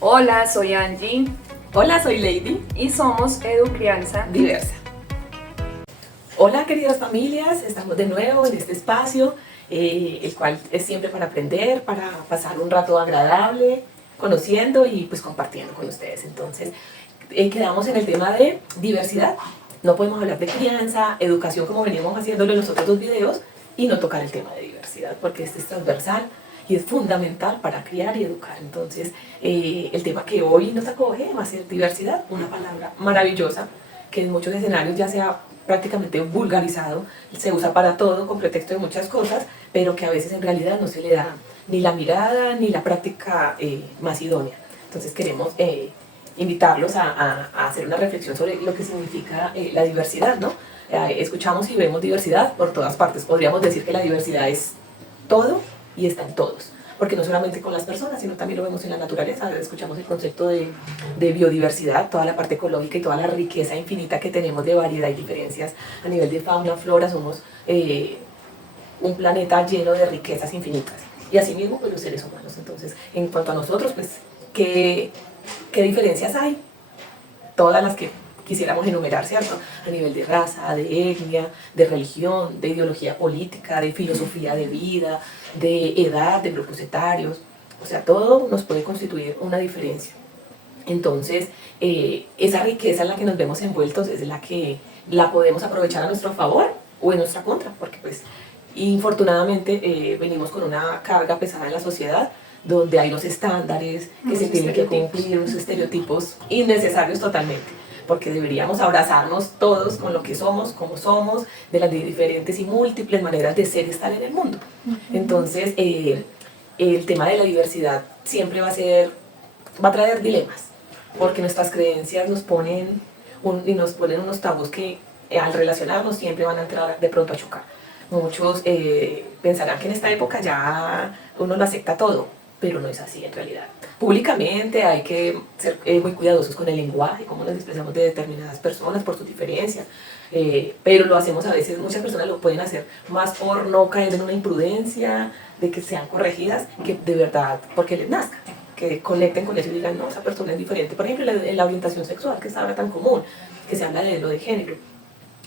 Hola, soy Angie Hola, soy Lady y somos Educrianza Diversa. Hola, queridas familias, estamos de nuevo en este espacio, el cual es siempre para aprender, para pasar un rato agradable, conociendo y pues compartiendo con ustedes. Entonces, quedamos en el tema de diversidad. No podemos hablar de crianza, educación como veníamos haciéndolo en los otros dos videos y no tocar el tema de diversidad porque este es transversal y es fundamental para criar y educar. Entonces, el tema que hoy nos acoge va a ser diversidad, una palabra maravillosa que en muchos escenarios ya se ha prácticamente vulgarizado, se usa para todo con pretexto de muchas cosas, pero que a veces en realidad no se le da ni la mirada ni la práctica más idónea. Entonces queremos invitarlos a hacer una reflexión sobre lo que significa la diversidad, ¿no? Escuchamos y vemos diversidad por todas partes. Podríamos decir que la diversidad es todo y está en todos, porque no solamente con las personas, sino también lo vemos en la naturaleza. Escuchamos el concepto de biodiversidad, toda la parte ecológica y toda la riqueza infinita que tenemos de variedad y diferencias a nivel de fauna, flora. Somos un planeta lleno de riquezas infinitas. Y asimismo, pues los seres humanos. Entonces, en cuanto a nosotros, pues, ¿qué diferencias hay? Todas las que quisiéramos enumerar, ¿cierto? A nivel de raza, de etnia, de religión, de ideología política, de filosofía de vida, de edad, de grupos etarios. O sea, todo nos puede constituir una diferencia. Entonces, esa riqueza en la que nos vemos envueltos es la que la podemos aprovechar a nuestro favor o en nuestra contra, porque pues infortunadamente venimos con una carga pesada en la sociedad donde hay los estándares que se tienen que cumplir, unos estereotipos innecesarios totalmente, porque deberíamos abrazarnos todos con lo que somos, como somos, de las diferentes y múltiples maneras de ser y estar en el mundo. Entonces, el tema de la diversidad siempre va a traer dilemas, porque nuestras creencias nos ponen unos tabús que al relacionarnos siempre van a entrar de pronto a chocar. Muchos pensarán que en esta época ya uno lo acepta todo, pero no es así en realidad. Públicamente hay que ser muy cuidadosos con el lenguaje, cómo nos expresamos de determinadas personas por sus diferencias, pero lo hacemos a veces, muchas personas lo pueden hacer más por no caer en una imprudencia, de que sean corregidas, que de verdad porque les nazca, que conecten con eso y digan, no, esa persona es diferente. Por ejemplo, en la orientación sexual, que es ahora tan común, que se habla de lo de género.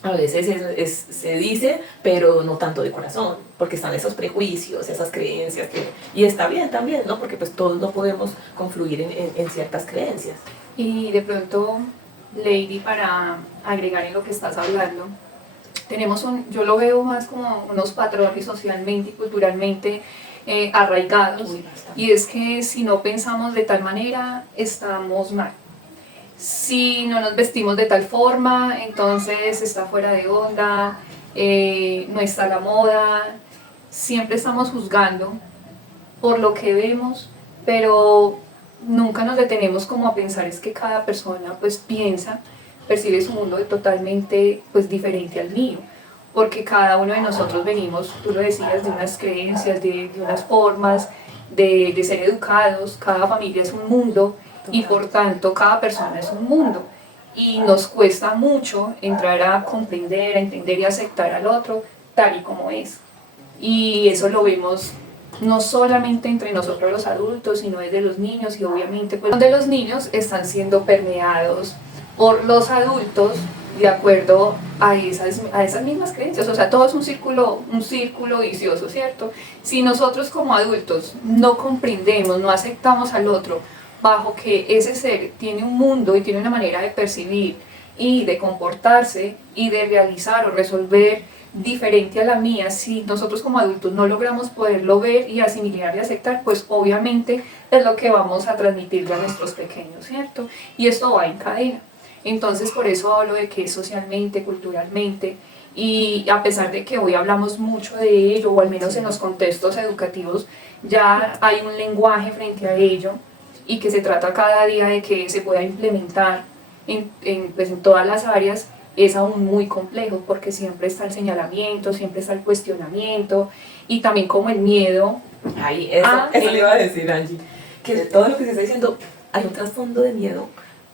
A veces se dice, pero no tanto de corazón, porque están esos prejuicios, esas creencias, y está bien también, ¿no? Porque pues todos no podemos confluir en ciertas creencias. Y de pronto, Lady, para agregar en lo que estás hablando, yo lo veo más como unos patrones socialmente y culturalmente arraigados, y es que si no pensamos de tal manera, estamos mal. Si no nos vestimos de tal forma, entonces está fuera de onda, no está a la moda. Siempre estamos juzgando por lo que vemos, pero nunca nos detenemos como a pensar es que cada persona pues percibe su mundo totalmente pues diferente al mío, porque cada uno de nosotros venimos, tú lo decías, de unas creencias, de unas formas de ser educados. Cada familia es un mundo y por tanto cada persona es un mundo, y nos cuesta mucho entrar a comprender, a entender y aceptar al otro tal y como es. Y eso lo vemos no solamente entre nosotros los adultos, sino desde los niños, y obviamente pues donde los niños están siendo permeados por los adultos de acuerdo a esas mismas creencias. O sea, todo es un círculo vicioso, ¿cierto? Si nosotros como adultos no comprendemos, no aceptamos al otro bajo que ese ser tiene un mundo y tiene una manera de percibir y de comportarse y de realizar o resolver diferente a la mía, si nosotros como adultos no logramos poderlo ver y asimilar y aceptar, pues obviamente es lo que vamos a transmitirle a nuestros pequeños, ¿cierto? Y esto va en cadena. Entonces por eso hablo de que es socialmente, culturalmente, y a pesar de que hoy hablamos mucho de ello, o al menos en los contextos educativos ya hay un lenguaje frente a ello, y que se trata cada día de que se pueda implementar pues en todas las áreas, es aún muy complejo, porque siempre está el señalamiento, siempre está el cuestionamiento, y también como el miedo. Eso le iba a decir, Angie, que de todo lo que se está diciendo hay un trasfondo de miedo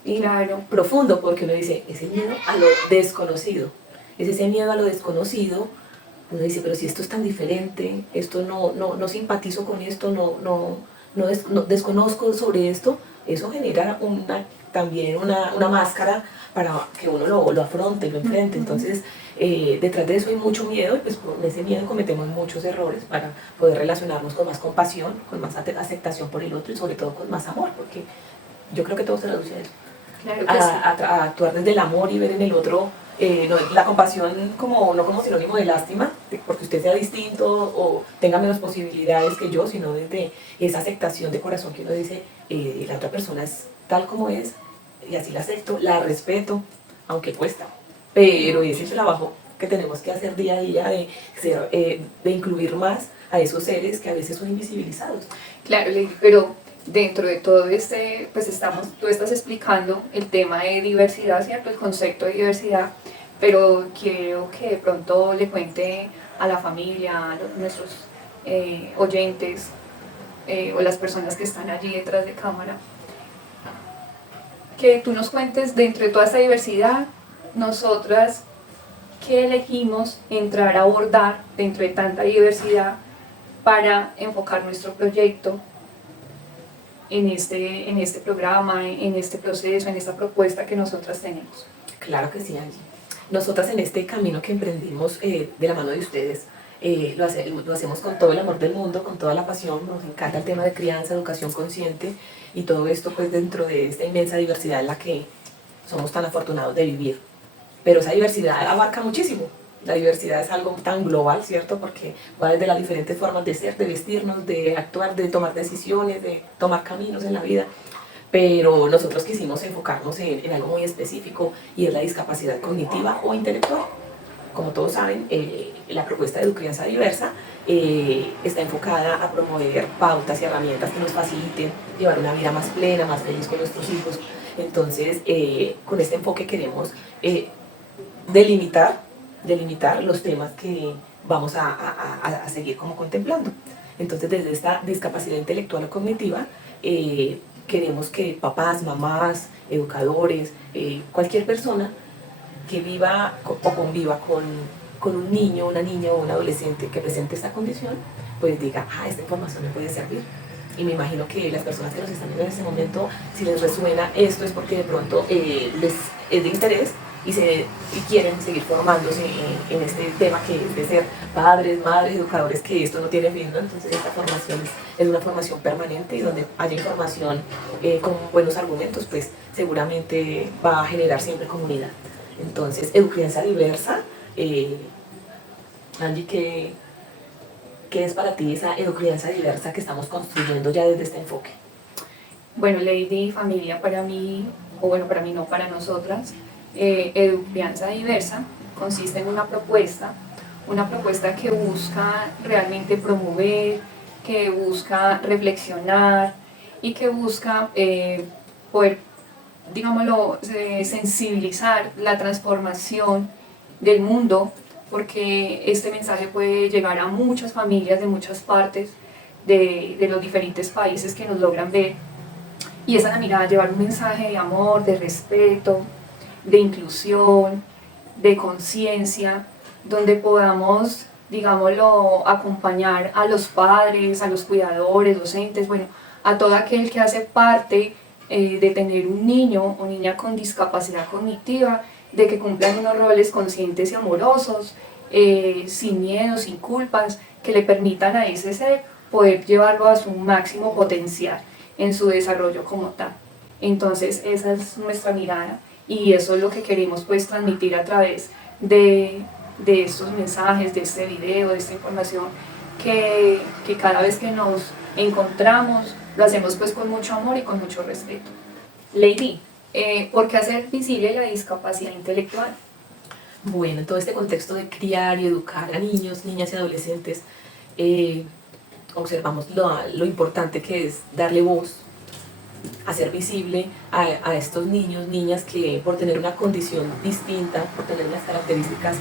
Claro. profundo, porque uno dice, es el miedo a lo desconocido, es ese miedo a lo desconocido. Uno dice, pero si esto es tan diferente, esto no simpatizo con esto, no desconozco sobre esto, eso genera también una máscara para que uno lo afronte, lo enfrente. Entonces, detrás de eso hay mucho miedo y pues con ese miedo cometemos muchos errores para poder relacionarnos con más compasión, con más aceptación por el otro y sobre todo con más amor, porque yo creo que todo se reduce a eso. Claro que sí. A actuar desde el amor y ver en el otro la compasión no como sinónimo de lástima, porque usted sea distinto o tenga menos posibilidades que yo, sino desde esa aceptación de corazón que uno dice, la otra persona es tal como es y así la acepto, la respeto, aunque cuesta, pero es el trabajo que tenemos que hacer día a día de incluir más a esos seres que a veces son invisibilizados. Claro, Lady, pero dentro de todo pues tú estás explicando el tema de diversidad, ¿cierto? El concepto de diversidad, pero quiero que de pronto le cuente a la familia, a nuestros oyentes o las personas que están allí detrás de cámara, que tú nos cuentes dentro de toda esta diversidad, nosotras, ¿qué elegimos entrar a abordar dentro de tanta diversidad para enfocar nuestro proyecto en este programa, en este proceso, en esta propuesta que nosotras tenemos? Claro que sí, Angie. Nosotras en este camino que emprendimos de la mano de ustedes, lo hacemos con todo el amor del mundo, con toda la pasión. Nos encanta el tema de crianza, educación consciente y todo esto pues dentro de esta inmensa diversidad en la que somos tan afortunados de vivir. Pero esa diversidad abarca muchísimo. La diversidad es algo tan global, ¿cierto? Porque va desde las diferentes formas de ser, de vestirnos, de actuar, de tomar decisiones, de tomar caminos en la vida. Pero nosotros quisimos enfocarnos en algo muy específico y es la discapacidad cognitiva o intelectual. Como todos saben, la propuesta de Educrianza Diversa está enfocada a promover pautas y herramientas que nos faciliten llevar una vida más plena, más feliz con nuestros hijos. Entonces, con este enfoque queremos delimitar los temas que vamos a seguir como contemplando. Entonces, desde esta discapacidad intelectual o cognitiva, queremos que papás, mamás, educadores, cualquier persona que viva o conviva con un niño, una niña o un adolescente que presente esta condición, pues diga, esta información me puede servir. Y me imagino que las personas que nos están viendo en este momento, si les resuena esto es porque de pronto les es de interés y quieren seguir formándose en este tema que es de ser padres, madres, educadores, que esto no tiene fin, ¿no? Entonces esta formación es una formación permanente y donde haya información con buenos argumentos, pues seguramente va a generar siempre comunidad. Entonces, Educrianza Diversa, Angie, ¿qué es para ti esa educrianza diversa que estamos construyendo ya desde este enfoque? Bueno, Lady, familia, para mí, o bueno, para mí no, para nosotras, Educrianza Diversa consiste en una propuesta que busca realmente promover, que busca reflexionar y que busca poder, digámoslo, sensibilizar la transformación del mundo, porque este mensaje puede llegar a muchas familias de muchas partes de los diferentes países que nos logran ver, y esa es la mirada, llevar un mensaje de amor, de respeto, de inclusión, de conciencia, donde podamos, digámoslo, acompañar a los padres, a los cuidadores, docentes, bueno, a todo aquel que hace parte de tener un niño o niña con discapacidad cognitiva, de que cumplan unos roles conscientes y amorosos, sin miedo, sin culpas, que le permitan a ese ser poder llevarlo a su máximo potencial en su desarrollo como tal. Entonces esa es nuestra mirada y eso es lo que queremos pues transmitir a través de estos mensajes, de este video, de esta información, que cada vez que nos encontramos lo hacemos pues con mucho amor y con mucho respeto. Lady, ¿por qué hacer visible la discapacidad intelectual? Bueno, en todo este contexto de criar y educar a niños, niñas y adolescentes, observamos lo importante que es darle voz, hacer visible a estos niños, niñas que por tener una condición distinta, por tener unas características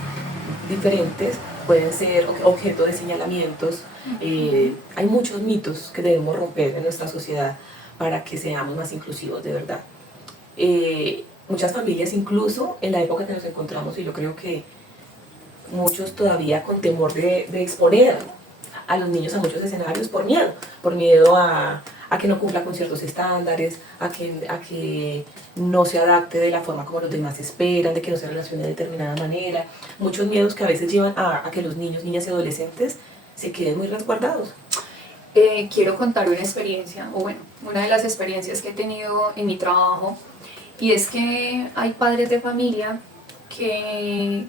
diferentes, pueden ser objeto de señalamientos. Hay muchos mitos que debemos romper en nuestra sociedad para que seamos más inclusivos de verdad. Muchas familias, incluso en la época que nos encontramos, y yo creo que muchos todavía con temor de exponer a los niños a muchos escenarios por miedo a que no cumpla con ciertos estándares, a que no se adapte de la forma como los demás esperan, de que no se relacione de determinada manera. Muchos miedos que a veces llevan a que los niños, niñas y adolescentes se queden muy resguardados. Quiero contar una experiencia, o bueno, una de las experiencias que he tenido en mi trabajo, y es que hay padres de familia que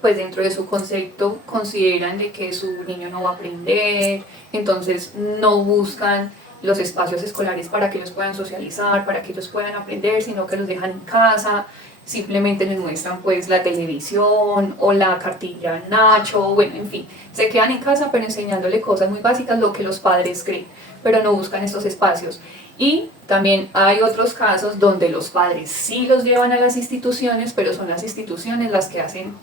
pues dentro de su concepto consideran de que su niño no va a aprender, entonces no buscan los espacios escolares para que ellos puedan socializar, para que ellos puedan aprender, sino que los dejan en casa, simplemente les muestran pues la televisión o la cartilla Nacho, bueno, en fin, se quedan en casa pero enseñándole cosas muy básicas, lo que los padres creen, pero no buscan estos espacios. Y también hay otros casos donde los padres sí los llevan a las instituciones, pero son las instituciones las que hacen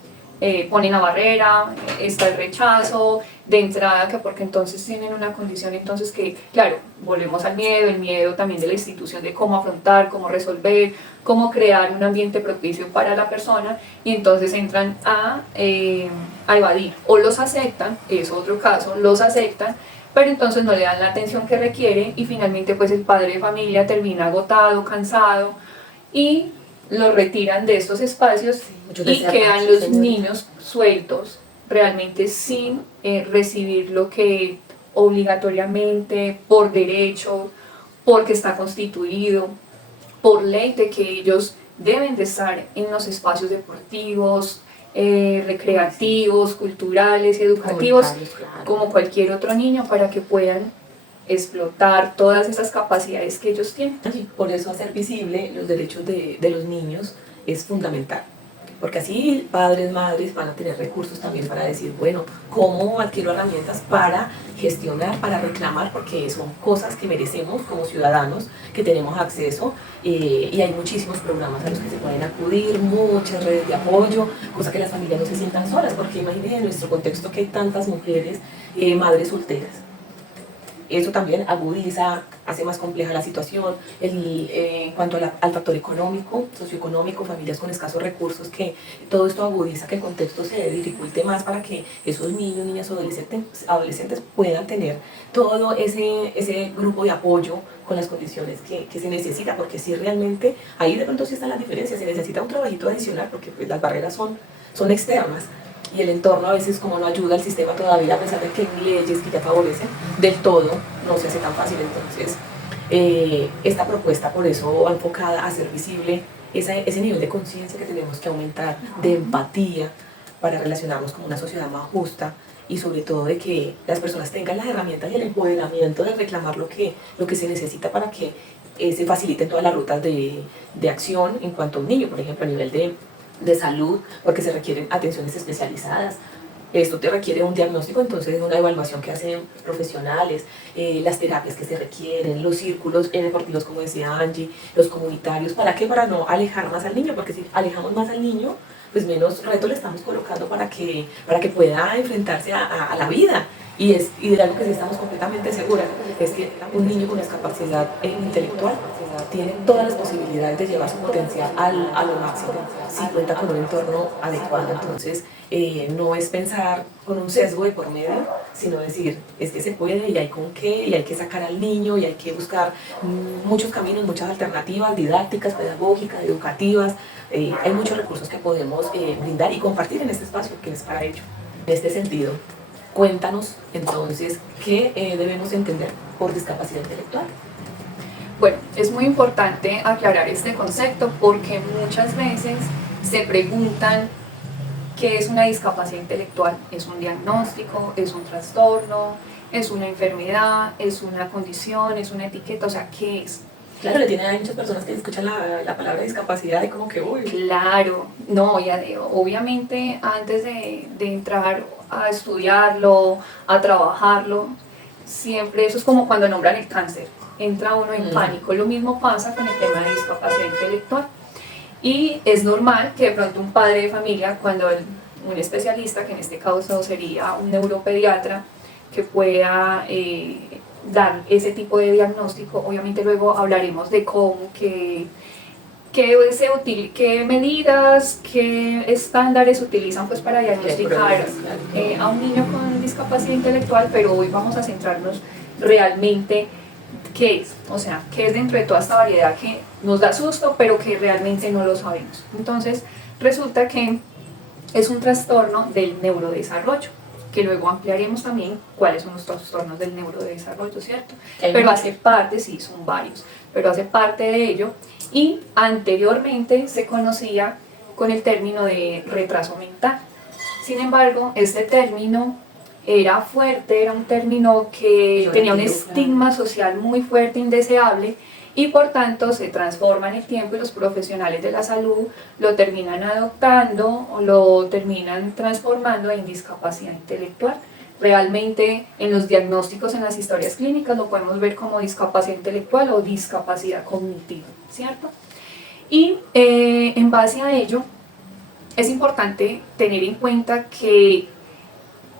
ponen la barrera, está el rechazo de entrada, que porque entonces tienen una condición, entonces que, claro, volvemos al miedo, el miedo también de la institución de cómo afrontar, cómo resolver, cómo crear un ambiente propicio para la persona, y entonces entran a evadir, o los aceptan, es otro caso, los aceptan, pero entonces no le dan la atención que requiere, y finalmente pues el padre de familia termina agotado, cansado, y los retiran de estos espacios y quedan los niños sueltos, realmente sin recibir lo que obligatoriamente, por derecho, porque está constituido, por ley de que ellos deben de estar en los espacios deportivos, recreativos, culturales y educativos, claro, como cualquier otro niño, para que puedan explotar todas esas capacidades que ellos tienen. Por eso hacer visible los derechos de los niños es fundamental, porque así padres, madres van a tener recursos también para decir, bueno, ¿cómo adquiero herramientas para gestionar, para reclamar? Porque son cosas que merecemos como ciudadanos, que tenemos acceso, y hay muchísimos programas a los que se pueden acudir, muchas redes de apoyo, cosa que las familias no se sientan solas, porque imagínense en nuestro contexto que hay tantas mujeres, madres solteras. Eso también agudiza, hace más compleja la situación. En cuanto al factor económico, socioeconómico, familias con escasos recursos, que todo esto agudiza que el contexto se dificulte más para que esos niños, niñas o adolescentes puedan tener todo ese grupo de apoyo con las condiciones que se necesita, porque si realmente, ahí de pronto sí están las diferencias, se necesita un trabajito adicional, porque pues, las barreras son externas, y el entorno a veces como no ayuda al sistema todavía, a pesar de que hay leyes que ya favorecen, del todo no se hace tan fácil. Entonces esta propuesta por eso va enfocada a hacer visible ese nivel de conciencia que tenemos que aumentar, de empatía, para relacionarnos con una sociedad más justa, y sobre todo de que las personas tengan las herramientas y el empoderamiento de reclamar lo que se necesita para que se faciliten todas las rutas de acción en cuanto a un niño, por ejemplo a nivel de salud, porque se requieren atenciones especializadas. Esto te requiere un diagnóstico, entonces una evaluación que hacen profesionales, las terapias que se requieren, los círculos deportivos, como decía Angie, los comunitarios. ¿Para qué? Para no alejar más al niño, porque si alejamos más al niño, pues menos reto le estamos colocando para que pueda enfrentarse a la vida. Y de algo que sí estamos completamente seguras, es que un niño con discapacidad intelectual tiene todas las posibilidades de llevar su potencial a lo máximo si cuenta con un entorno adecuado. Entonces no es pensar con un sesgo de por medio, sino decir, es que se puede y hay con qué, y hay que sacar al niño, y hay que buscar muchos caminos, muchas alternativas didácticas, pedagógicas, educativas. Hay muchos recursos que podemos brindar y compartir en este espacio, que es para ello. En este sentido, cuéntanos entonces qué debemos entender por discapacidad intelectual. Bueno, es muy importante aclarar este concepto porque muchas veces se preguntan qué es una discapacidad intelectual. ¿Es un diagnóstico? ¿Es un trastorno? ¿Es una enfermedad? ¿Es una condición? ¿Es una etiqueta? O sea, ¿qué es? Claro, hay muchas personas que escuchan la palabra discapacidad y como que uy. Claro, no, obviamente antes de entrar a estudiarlo, a trabajarlo, siempre eso es como cuando nombran el cáncer, entra uno en pánico. Lo mismo pasa con el tema de discapacidad intelectual. Y es normal que de pronto un padre de familia, cuando un especialista, que en este caso sería un neuropediatra, que pueda dar ese tipo de diagnóstico, obviamente luego hablaremos de cómo, qué medidas, qué estándares utilizan pues para diagnosticar a un niño con discapacidad intelectual, pero hoy vamos a centrarnos realmente qué es, o sea, qué es dentro de toda esta variedad que nos da susto, pero que realmente no lo sabemos. Entonces, resulta que es un trastorno del neurodesarrollo, que luego ampliaremos también cuáles son los trastornos del neurodesarrollo, ¿cierto? Pero hace parte, sí, son varios, pero hace parte de ello, y anteriormente se conocía con el término de retraso mental. Sin embargo, este término era fuerte, era un término que tenía un estigma social muy fuerte, indeseable, y por tanto se transforma en el tiempo y los profesionales de la salud lo terminan adoptando o lo terminan transformando en discapacidad intelectual. Realmente en los diagnósticos, en las historias clínicas, lo podemos ver como discapacidad intelectual o discapacidad cognitiva, ¿cierto? Y en base a ello, es importante tener en cuenta que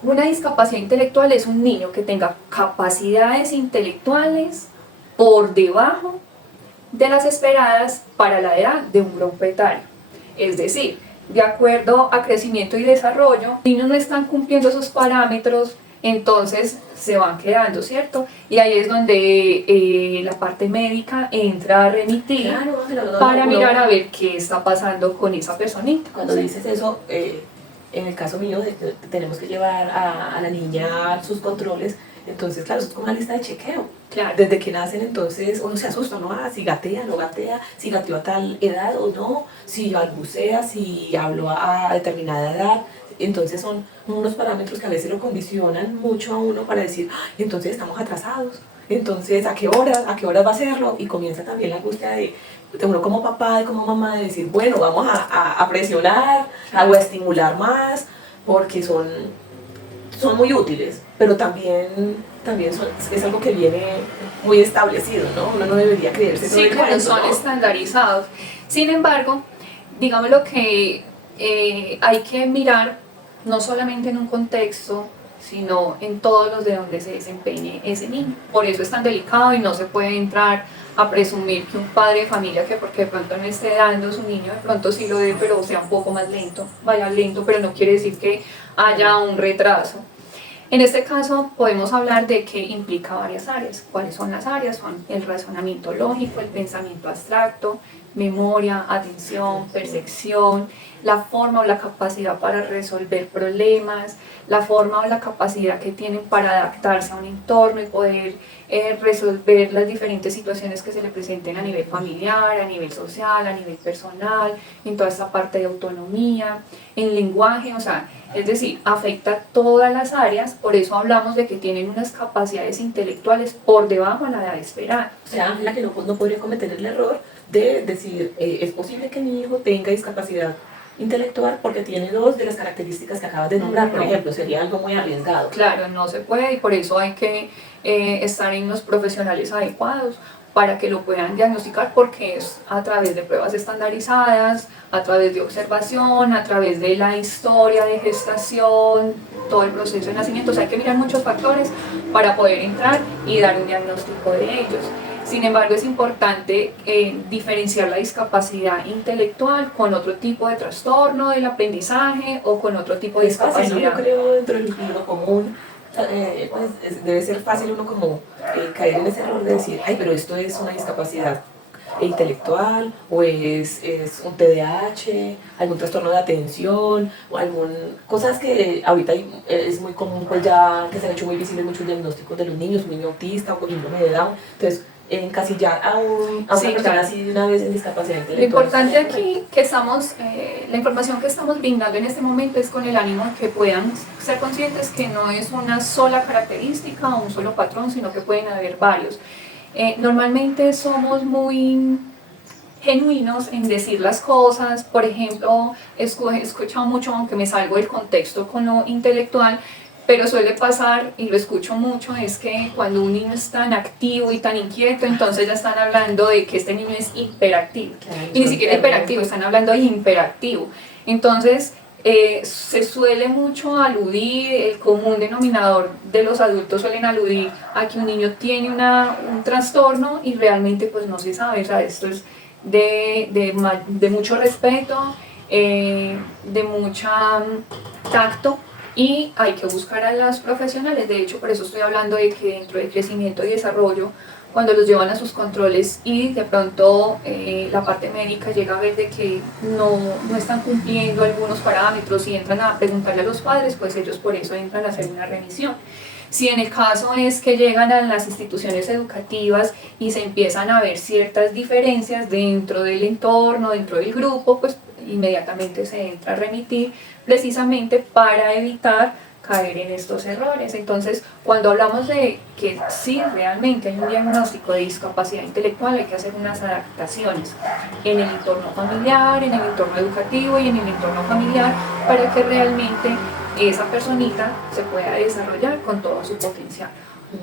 una discapacidad intelectual es un niño que tenga capacidades intelectuales por debajo de las esperadas para la edad de un grupo etario. Es decir, de acuerdo a crecimiento y desarrollo, los niños no están cumpliendo esos parámetros, entonces se van quedando, ¿cierto? Y ahí es donde la parte médica entra a remitir para mirar a ver qué está pasando con esa personita. Cuando dices eso, en el caso mío, tenemos que llevar a la niña a sus controles, entonces claro, eso es como una lista de chequeo. Claro. Desde que nacen, entonces uno se asusta, ¿no? Ah, si gatea, no gatea, si gateó a tal edad o no, si balbucea, si habló a determinada edad. Entonces son unos parámetros que a veces lo condicionan mucho a uno para decir, entonces estamos atrasados, entonces ¿a qué horas va a hacerlo? Y comienza también la angustia de uno como papá y como mamá de decir, bueno, vamos a presionar, a estimular más, porque son muy útiles, pero también es algo que viene muy establecido, ¿no? Uno no debería creerse todo el claro, cuento, son ¿no? estandarizados. Sin embargo, digamos lo que hay que mirar no solamente en un contexto, sino en todos los de donde se desempeñe ese niño. Por eso es tan delicado y no se puede entrar a presumir que un padre de familia que porque de pronto no esté dando su niño, de pronto sí lo dé, pero sea un poco más lento, vaya lento, pero no quiere decir que haya un retraso. En este caso podemos hablar de que implica varias áreas. ¿Cuáles son las áreas? Son el razonamiento lógico, el pensamiento abstracto, memoria, atención, percepción, la forma o la capacidad para resolver problemas, la forma o la capacidad que tienen para adaptarse a un entorno y poder resolver las diferentes situaciones que se le presenten a nivel familiar, a nivel social, a nivel personal, en toda esta parte de autonomía, en lenguaje, o sea, es decir, afecta todas las áreas, por eso hablamos de que tienen unas capacidades intelectuales por debajo de la edad esperada. O sea, la que no podría cometer el error de decir, es posible que mi hijo tenga discapacidad intelectual porque tiene dos de las características que acabas de nombrar, por ejemplo, sería algo muy arriesgado. Claro, no se puede y por eso hay que estar en los profesionales adecuados para que lo puedan diagnosticar, porque es a través de pruebas estandarizadas, a través de observación, a través de la historia de gestación, todo el proceso de nacimiento. O sea, hay que mirar muchos factores para poder entrar y dar un diagnóstico de ellos. Sin embargo, es importante diferenciar la discapacidad intelectual con otro tipo de trastorno del aprendizaje o con otro tipo de discapacidad. Fácil, ¿no? Yo creo dentro del lo común, pues, debe ser fácil uno como caer en ese error de decir, ay, pero esto es una discapacidad intelectual o es un TDAH, algún trastorno de atención o cosas que ahorita es muy común, pues ya que se han hecho muy visibles muchos diagnósticos de los niños, un niño autista o con síndrome de Down. Entonces, encasillar a una persona así de una vez en discapacidad intelectual. Lo importante aquí que estamos, la información que estamos brindando en este momento es con el ánimo de que puedan ser conscientes que no es una sola característica o un solo patrón, sino que pueden haber varios. Normalmente somos muy genuinos en decir las cosas. Por ejemplo, he escuchado mucho, aunque me salgo del contexto con lo intelectual, pero suele pasar, y lo escucho mucho, es que cuando un niño es tan activo y tan inquieto, entonces ya están hablando de que este niño es hiperactivo. Y ni siquiera hiperactivo, están hablando de imperactivo. Entonces, se suele mucho aludir, el común denominador de los adultos suelen aludir a que un niño tiene un trastorno y realmente pues no se sabe. O sea, esto es de mucho respeto, de mucha tacto, y hay que buscar a las profesionales. De hecho, por eso estoy hablando de que dentro del crecimiento y desarrollo cuando los llevan a sus controles y de pronto la parte médica llega a ver de que no están cumpliendo algunos parámetros y entran a preguntarle a los padres, pues ellos por eso entran a hacer una remisión. Si en el caso es que llegan a las instituciones educativas y se empiezan a ver ciertas diferencias dentro del entorno, dentro del grupo, pues inmediatamente se entra a remitir precisamente para evitar caer en estos errores. Entonces, cuando hablamos de que sí, realmente hay un diagnóstico de discapacidad intelectual, hay que hacer unas adaptaciones en el entorno familiar, en el entorno educativo y en el entorno familiar para que realmente esa personita se pueda desarrollar con todo su potencial.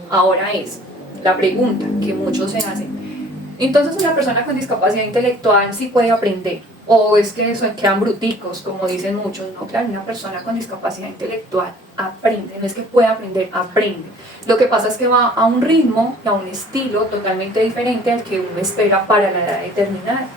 Ahora es la pregunta que muchos se hacen. Entonces, una persona con discapacidad intelectual sí puede aprender, o es que eso quedan bruticos, como dicen muchos. No, claro, una persona con discapacidad intelectual aprende, no es que pueda aprender, aprende. Lo que pasa es que va a un ritmo, a un estilo totalmente diferente al que uno espera para la edad determinada.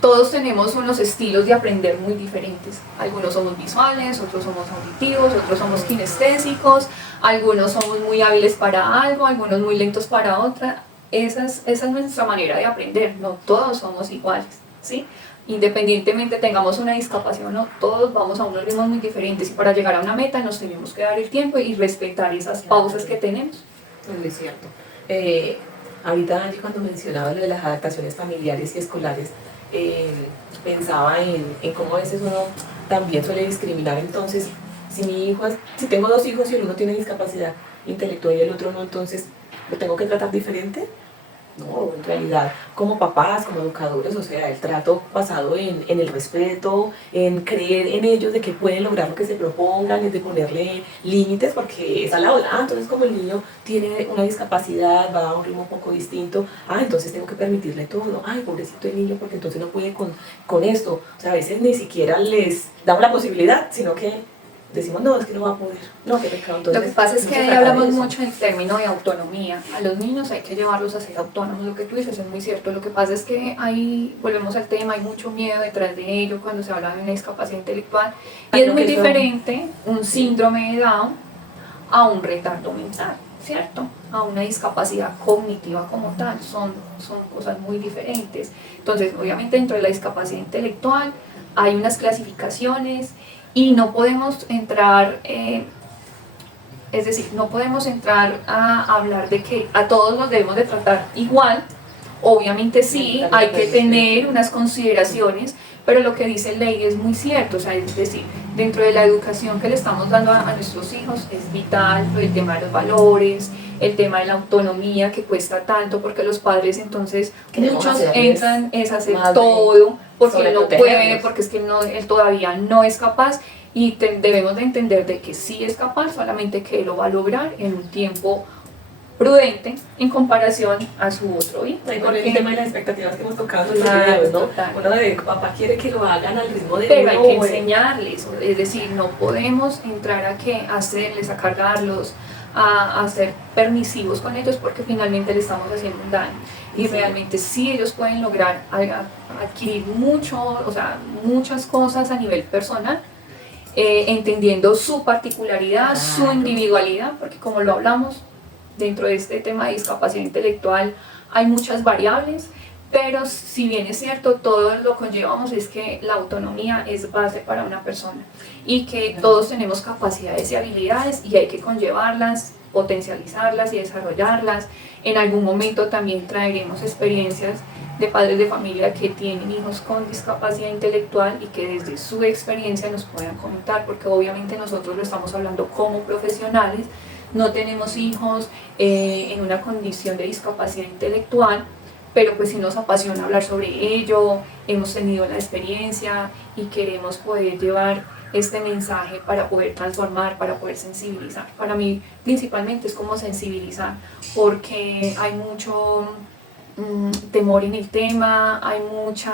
Todos tenemos unos estilos de aprender muy diferentes. Algunos somos visuales, otros somos auditivos, otros somos kinestésicos, algunos somos muy hábiles para algo, algunos muy lentos para otra. Esa es nuestra manera de aprender, no todos somos iguales, ¿sí? Independientemente tengamos una discapacidad o no, todos vamos a unos ritmos muy diferentes y para llegar a una meta nos tenemos que dar el tiempo y respetar esas pausas que tenemos. Es cierto. Ahorita Angie, cuando mencionaba lo de las adaptaciones familiares y escolares, pensaba en cómo a veces uno también suele discriminar. Entonces, si tengo dos hijos y el uno tiene discapacidad intelectual y el otro no, entonces ¿lo tengo que tratar diferente? No, en realidad, como papás, como educadores, o sea, el trato basado en el respeto, en creer en ellos de que pueden lograr lo que se propongan, es de ponerle límites, porque es a la hora. Entonces como el niño tiene una discapacidad, va a un ritmo un poco distinto, entonces tengo que permitirle todo. Ay, pobrecito el niño, porque entonces no puede con esto. O sea, a veces ni siquiera les damos la posibilidad, sino que decimos, no, es que no va a poder, no, qué pecado. Entonces, lo que pasa es que ahí hablamos mucho en términos de autonomía. A los niños hay que llevarlos a ser autónomos, lo que tú dices es muy cierto. Lo que pasa es que ahí, volvemos al tema, hay mucho miedo detrás de ello cuando se habla de una discapacidad intelectual. Y es muy diferente un síndrome de Down a un retardo mental, ¿cierto? A una discapacidad cognitiva como tal, son cosas muy diferentes. Entonces, obviamente dentro de la discapacidad intelectual hay unas clasificaciones y no podemos entrar, es decir, no podemos entrar a hablar de que a todos los debemos de tratar igual. Obviamente sí, hay que tener unas consideraciones, pero lo que dice Ley es muy cierto, o sea, es decir, dentro de la educación que le estamos dando a nuestros hijos es vital el tema de los valores, el tema de la autonomía que cuesta tanto, porque los padres entonces muchos entran es hacer todo, porque él no puede, porque es que él todavía no es capaz, y debemos de entender de que sí es capaz, solamente que él lo va a lograr en un tiempo prudente en comparación a su otro hijo. Por el tema de las expectativas que hemos tocado en los videos, ¿no? Uno de papá quiere que lo hagan al ritmo de pero hay que enseñarles, es decir, no podemos entrar a hacerles, a cargarlos, a ser permisivos con ellos, porque finalmente le estamos haciendo un daño. Y realmente sí ellos pueden lograr adquirir muchas cosas a nivel personal, entendiendo su particularidad, su individualidad, porque como lo hablamos, dentro de este tema de discapacidad intelectual hay muchas variables, pero si bien es cierto, todo lo conllevamos es que la autonomía es base para una persona y que todos tenemos capacidades y habilidades y hay que conllevarlas, potencializarlas y desarrollarlas. En algún momento también traeremos experiencias de padres de familia que tienen hijos con discapacidad intelectual y que desde su experiencia nos puedan comentar, porque obviamente nosotros lo estamos hablando como profesionales, no tenemos hijos en una condición de discapacidad intelectual, pero pues sí nos apasiona hablar sobre ello, hemos tenido la experiencia y queremos poder llevar este mensaje para poder transformar, para poder sensibilizar. Para mí principalmente es como sensibilizar, porque hay mucho temor en el tema, hay muchos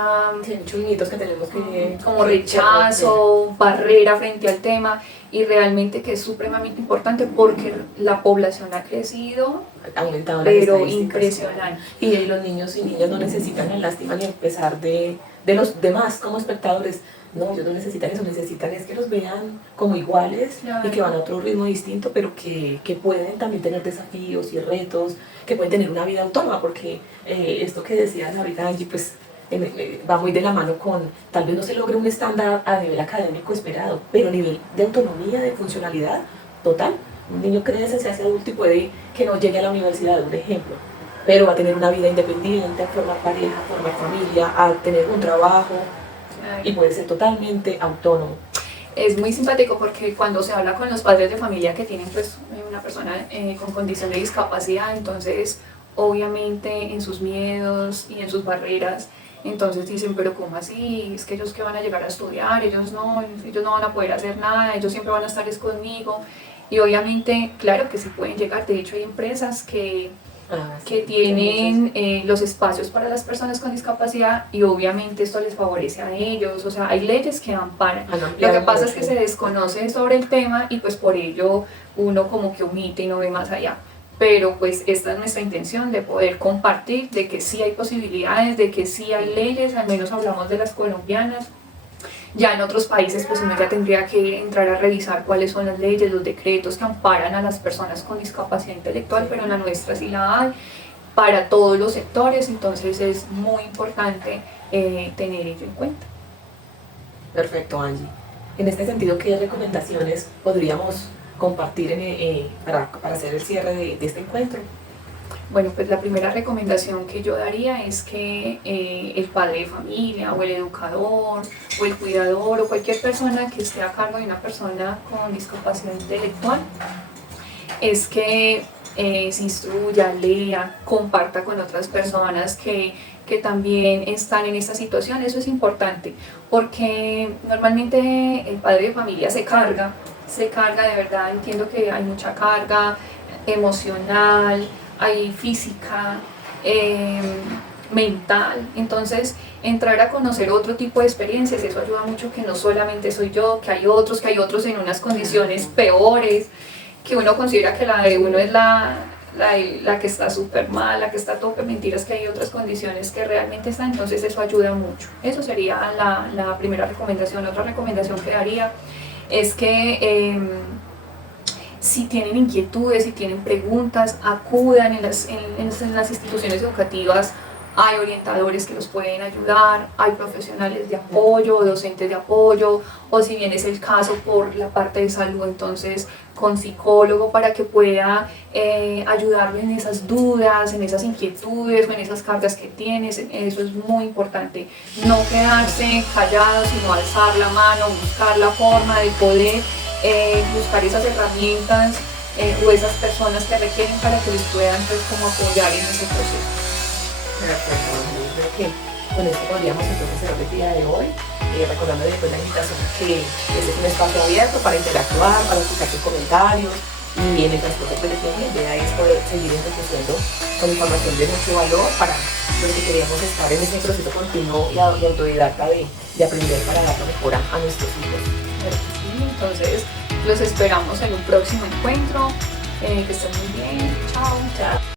mitos que tenemos que como rechazo, barrera frente al tema, y realmente que es supremamente importante porque la población ha crecido, aumentado, pero impresionante. Y los niños y niñas no necesitan la lástima ni el pesar de los demás como espectadores. No, ellos no necesitan eso, necesitan es que los vean como iguales Claro. y que van a otro ritmo distinto, pero que pueden también tener desafíos y retos, que pueden tener una vida autónoma, porque esto que decías ahorita, Angie, pues va muy de la mano con, tal vez no se logre un estándar a nivel académico esperado, pero a nivel de autonomía, de funcionalidad total. Un niño crece, se hace adulto y puede que no llegue a la universidad, un ejemplo, pero va a tener una vida independiente, a formar pareja, a formar familia, a tener un trabajo y puede ser totalmente autónomo. Es muy simpático porque cuando se habla con los padres de familia que tienen pues una persona con condición de discapacidad, entonces obviamente en sus miedos y en sus barreras, entonces dicen, pero ¿cómo así? Es que ellos que van a llegar a estudiar, ellos no van a poder hacer nada, ellos siempre van a estar es conmigo. Y obviamente, claro que sí pueden llegar, de hecho hay empresas que tienen los espacios para las personas con discapacidad y obviamente esto les favorece a ellos, o sea, hay leyes que amparan. Lo que pasa es que se desconoce sobre el tema y pues por ello uno como que omite y no ve más allá. Pero pues esta es nuestra intención de poder compartir, de que sí hay posibilidades, de que sí hay leyes, al menos hablamos de las colombianas. Ya en otros países pues uno ya tendría que entrar a revisar cuáles son las leyes, los decretos que amparan a las personas con discapacidad intelectual, pero en la nuestra sí la hay para todos los sectores, entonces es muy importante tener ello en cuenta. Perfecto, Angie. En este sentido, ¿qué recomendaciones podríamos compartir para hacer el cierre de este encuentro? Bueno, pues la primera recomendación que yo daría es que el padre de familia o el educador o el cuidador o cualquier persona que esté a cargo de una persona con discapacidad intelectual es que se instruya, lea, comparta con otras personas que también están en esta situación. Eso es importante porque normalmente el padre de familia se carga de verdad, entiendo que hay mucha carga emocional, hay física, mental, entonces entrar a conocer otro tipo de experiencias, eso ayuda mucho, que no solamente soy yo, que hay otros en unas condiciones peores, que uno considera que la de uno es la que está súper mal, la que está a tope, mentiras que hay otras condiciones que realmente están, entonces eso ayuda mucho. Eso sería la primera recomendación. Otra recomendación que daría es que si tienen inquietudes, si tienen preguntas, acudan en las instituciones educativas. Hay orientadores que los pueden ayudar, hay profesionales de apoyo, docentes de apoyo, o si bien es el caso por la parte de salud, entonces con psicólogo para que pueda ayudarlo en esas dudas, en esas inquietudes o en esas cargas que tienes. Eso es muy importante. No quedarse callados, sino alzar la mano, buscar la forma de poder buscar esas herramientas o esas personas que requieren para que les puedan pues, como apoyar en ese proceso. Perfecto, yo creo que con esto podríamos entonces cerrar el día de hoy, recordando después la invitación que este es un espacio abierto para interactuar, para escuchar sus comentarios y en el transporte colectivo la idea es poder seguir enriqueciendo con información de mucho valor para los que queremos estar en este proceso continuo y autodidacta de aprender para dar lo mejor a nuestros hijos. Entonces los esperamos en un próximo encuentro, que estén muy bien, chao.